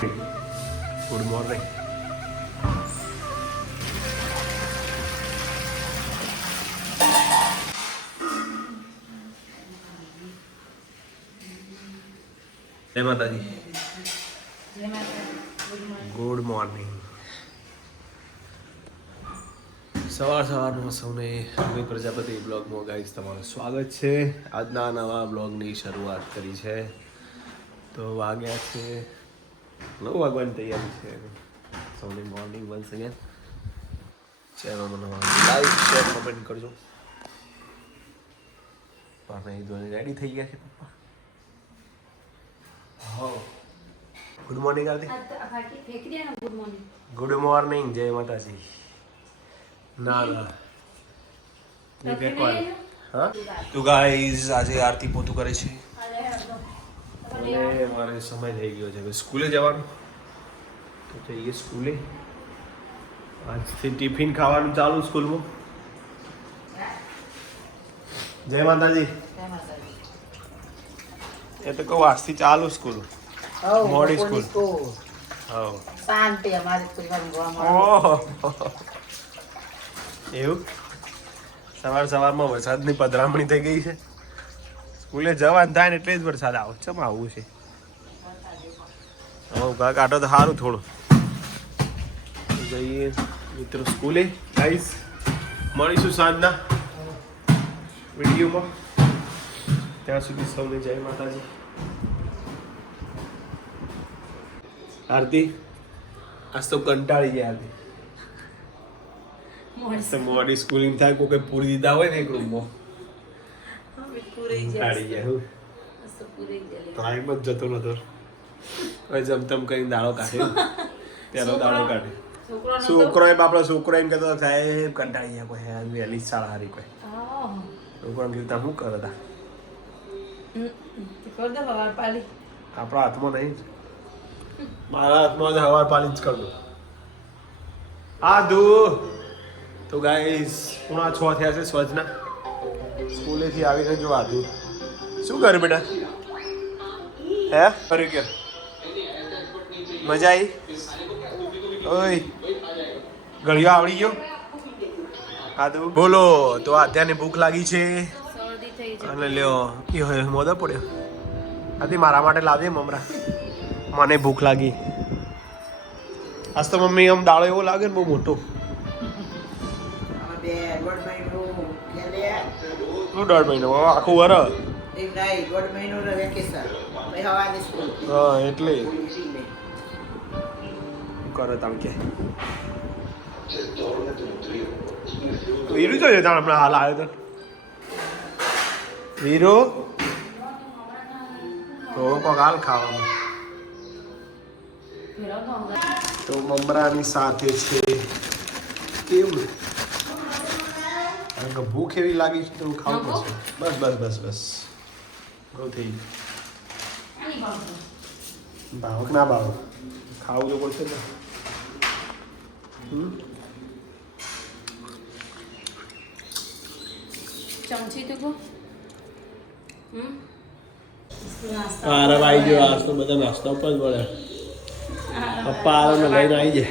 Good morning. જય માતાજી. Good morning. સવારનું સૌને રવિ પ્રજાપતિ બ્લોગમાં ગાઈસ તમારું સ્વાગત છે. આજના નવા બ્લોગની શરૂઆત કરી છે. તો વાગ્યા છે 9 વાગવાની તૈયારી છે. સૌને મોર્નિંગ વન્સ અગેન. ચેનલમાં લાઈક શેર કમેન્ટ કરજો. પાપા એ ધોઈને રેડી થઈ ગયા છે પપ્પા. હા good morning Aarti. Good morning. જય માતાજી. ના નહીં ફેંકવાનું. હા તો ગાઈઝ આજે આરતી પોતું કરે છે અને મારે સમય થઈ ગયો છે હવે સ્કૂલે જવાનું. તો જઈએ સ્કૂલે. આજથી ટિફિન ખાવાનું ચાલુ સ્કૂલમાં. જય માતાજી. એ તો કહું આજથી ચાલુ સ્કૂલ. મોડી સ્કૂલ. હા શાંતિ અમારી પરિવારમાં. એવું સવારમાં વરસાદની પધરામણી થઈ ગઈ છે. સ્કૂલે જવાનું થાય ને એટલે જ વરસાદ આવે. ચમ આવું છે? હવે ઘા કાઢો તો સારું થોડું. જઈએ મિત્રો સ્કૂલે. ગાઈસ મળીશું સાંજના વિડીયોમાં. ત્યાં સુધી સૌને જય માતાજી. આરતી આજ તો કંટાળી ગયા આરતી. મોડી સ્કૂલિંગ થાય કોઈ પૂરી દીધા હોય ને એક રૂમમાં કંટાળી ગયા. ટાઈમ જ જતો નતો. હવે જમતમ કરીને દાડો કાઢ્યો. પેલો દાડો કાઢ્યો. છોકરો એમ આપણો છોકરો એમ કહેતો સાહેબ કંટાળી ગયા કોઈ વહેલી શાળા હારી કોઈ. છોકરો એમ કીધું શું કરે તા આપણા હાથમાં નહીં. મારા હાથમાં હવાર પાલી જ કરતો. આધુ તો ગાઈસ 6:30 થયા છે સ્વજના. સ્કૂલેથી આવીને જો આધુ શું કરે બેટા? હે કર્યું કે મજા આવી? ઓય ઘડિયો આવડી ગયો? આધુ બોલો. તો અત્યારની ભૂખ લાગી છે અને લ્યો એ હોય મોદો પડ્યો. આથી મારા માટે લાવજે મમરા. મને ભૂખ લાગી. આજ તો મમ્મી આમ દાળો એવો લાગે ને બહુ મોટો. શું 1.5 મહિનો? આખું વર. હા એટલે કરે તાણ કે વીરુ જોઈએ તાણ હમણાં હાલ આવ્યો તો વીરુ તો કોક હાલ ખાવાનું. તો મમરાની સાથે છે કેવું કારણ કે ભૂખ એવી લાગી છે તો ખાવું પડશે. બસ બહુ થઈ ભાવક ના ભાવ ખાવું તો પડશે ને. અરે ભાઈ જો આજ તો બધા નાસ્તા ઉપર જ મળે. પપ્પા આવે ને લઈને આવી જાય.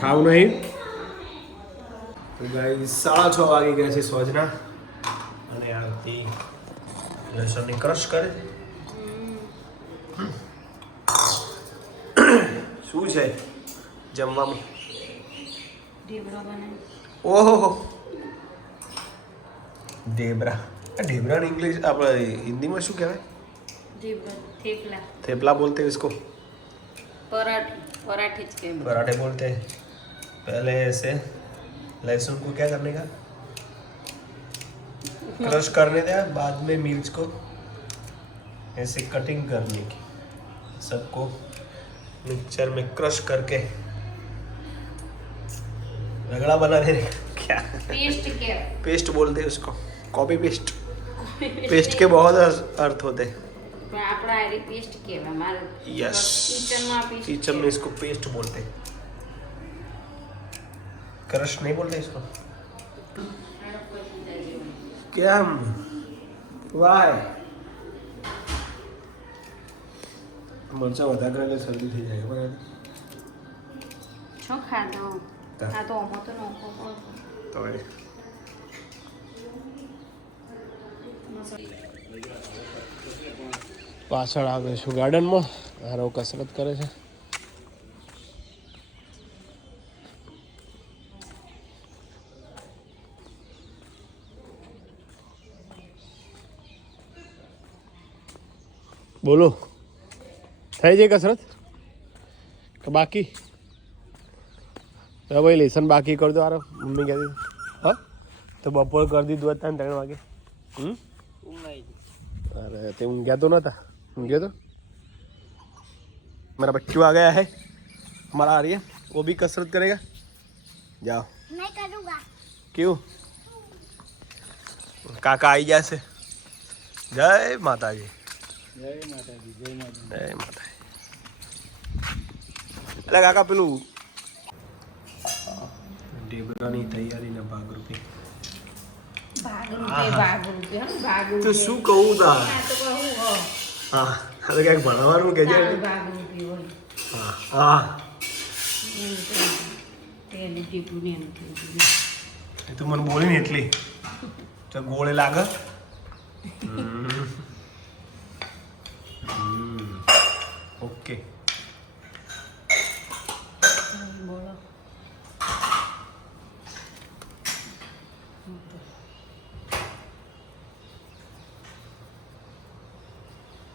ખાવું નહીં. તો ગાઈસ 6:30 વાગી ગયા છે સોજના અને આરતી લસણની ક્રશ કરે. શું છે જમવામાં? ઓહો ઢેબરા. ढेबरा इंग्लिश આપણે हिंदी શું કહેવાય? थेपला. थेपला बोलते हैं इसको. पराठे बोलते हैं. पहले ऐसे लहसुन को क्या करने का क्रश करने दिया. बाद में मिर्च को ऐसे कटिंग करने की. सबको मिक्सचर में क्रश करके रगड़ा बना देने. क्या पेस्ट बोलते हैं उसको. Copy paste. पेस्ट के बहुत अर्थ होते हैं. यस किचन में इसको पेस्ट बोलते हैं. क्रश नहीं बोलते इसको. क्या वाई મરચાં વધારે કરે એટલે શરદી થઈ જાય બરાબર. છો ખાધો આ તો અમો તો નોખો તો એ પાછળ આવે છું ગાર્ડનમાં. હારો કસરત કરે છે. બોલો થઈ જાય કસરત કે બાકી? તો ભાઈ લેસન બાકી કરજો. આરે મમ્મી કહેતી હા તો બપોર કરી દીધું હતા ને 3 વાગે. अरे ते ऊँघ्या तो ना था. ऊँघे तो मेरा बच्चू आ गया है हमारा. आ रही है वो भी कसरत करेगा. जाओ. मैं करूँगा. क्यों? काका आई जैसे. जय माता जी. जय माता जी. जय माता. जय माता. એટલે કાકા પેલું ઢેબરાની તૈયારીના ભાગરૂપે તો શું કહું તા? હા હવે ક્યાંક ભણવાનું કે છે. હા હા એ તો મને બોલી ને એટલી તો ગોળે લાગે. ઓકે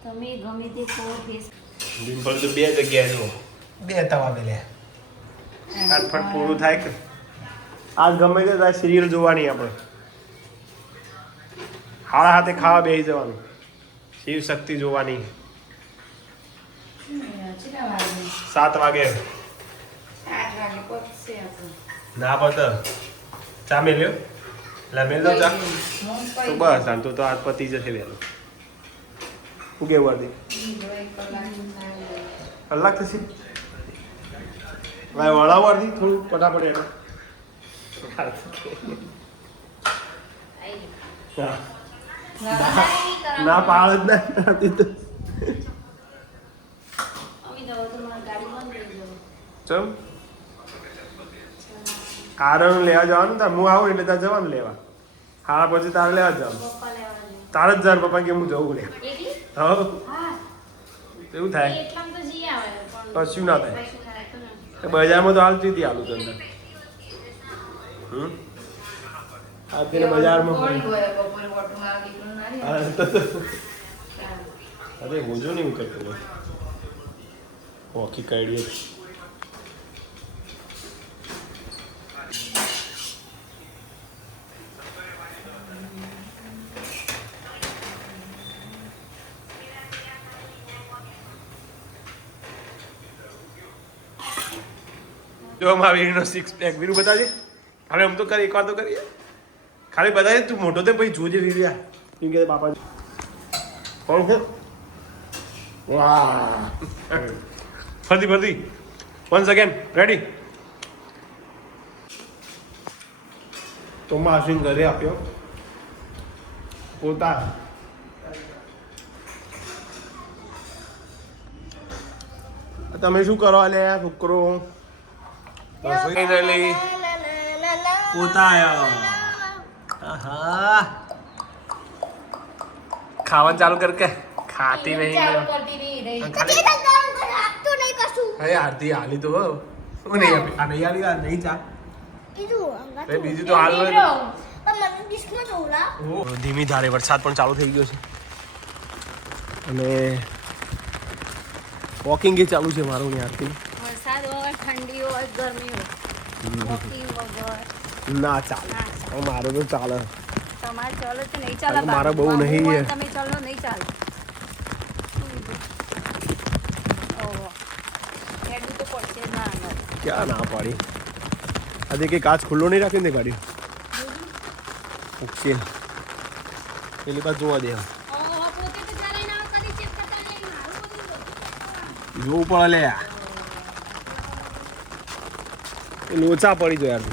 તમે ગમે તે કહો ફેસ ડિમ્પલ તો 2 જગ્યાએ જો 2 તવા મેલ્યા. ફટફટ પૂરું થાય કે આ ગમે તે થાય સિરિયલ જોવાની આપણે. હાડા હાથે ખાવા બેસી જવાનું. શિવ શક્તિ જોવાની 7 વાગે. ના પત ચા મેલ્યો એટલે મેલ દો ચા તો બસ આમ તો હાથ પતી જશે વહેલું. શું કેવું હતી? કલાક થશે ભાઈ વળાવવાથી થોડું ફટાફટ એનો. ના પાડ જ ના તો ચમ કારણ લેવા જવાનું તાર હું આવું એટલે તાર જવાનું લેવા. હા પછી તારે લેવા જવાનું. તારે જ જાર પપ્પા કે હું જવું લે. હા એવું થાય કશું ના થાય. બજારમાં તો હાલતી હતી આલુ ચંદા. અત્યારે બજારમાં અરે હોજો નહીં કરતો હોકી કાઢીએ. જો મારા વીરનો 6 પેક વીરું બતાવજે. હવે આમ તો કરી એકવાર તો કરીએ ખાલી બતાવે. તું મોટો તે પછી જોજે વીર્યા કેમ કે બાપા કોણ છે. વાહ ફરતી ફરતી 1 સેકન્ડ રેડી. તો માસીન ઘરે આપ્યો પોતા. તમે શું કરો લે છોકરો? ફાઇનલી પોતા આવ્યો. ખાવાનું ચાલુ કર કે ખાતી નહીં. અરે આરતી હાલી તો નહીં આપી. આ નહીં હાલી. આ નહીં ચા બીજું તો હાલ. ધીમી ધારે વરસાદ પણ ચાલુ થઈ ગયો છે અને વોકિંગ એ ચાલુ છે મારું. આરતી વરસાદ હોય ઠંડી હોય ગરમી હોય વોકિંગ વગર ના ચાલે. મારું તો ચાલે. તમારે ચાલે તો નહીં ચાલે. મારે બહુ નહીં છે. તમે ચાલો નહીં ચાલે. હેડું તો પડશે ના આગળ. ક્યાં ના પાડી? આજે કે કાચ ખુલ્લો નહીં રાખીને ગાડી. ઓકે પેલી બાજુ જોવા દે. જોવું પડે લે. એ લોચા પડી જાય યાર.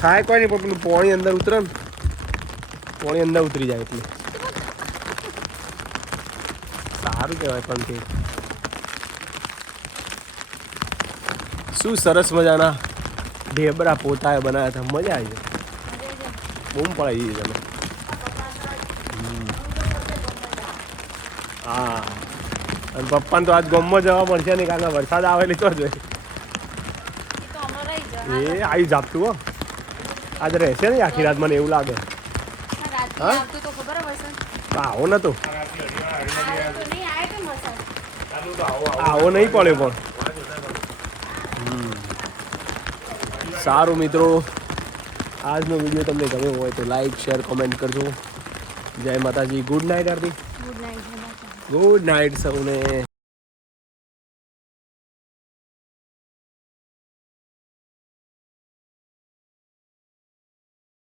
ખાય કોઈ નહીં પણ પેલું પોણી અંદર ઉતરે ને પોણી અંદર ઉતરી જાય એટલે સારું કહેવાય પણ તે શું સરસ મજાના ઢેબરા પોતાએ બનાવ્યા હતા, મજા આવી ગઈ, બૂમ પડાવી દીધી તમે. હા અને પપ્પાને તો આજ ગામમાં જવા મળશે નહીં, કારણ કે વરસાદ આવેલી તો જ એ તો હમણાં રહી જાય. એ આવી જાપતું હો, આજે રહેશે ને આખી રાત, મને એવું લાગે. રાત્રે હા? આવતું તો ખબર હોય વરસાદ. તો આવો નતો, આવ્યો તો નહીં, આવ્યો તો વરસાદ. આવો નહીં પડે પણ. સારું મિત્રો, આજનો વિડીયો તમને ગમ્યો હોય તો લાઈક શેર કોમેન્ટ કરજો. જય માતાજી. Good night Aarti. Good night. Good night સૌને.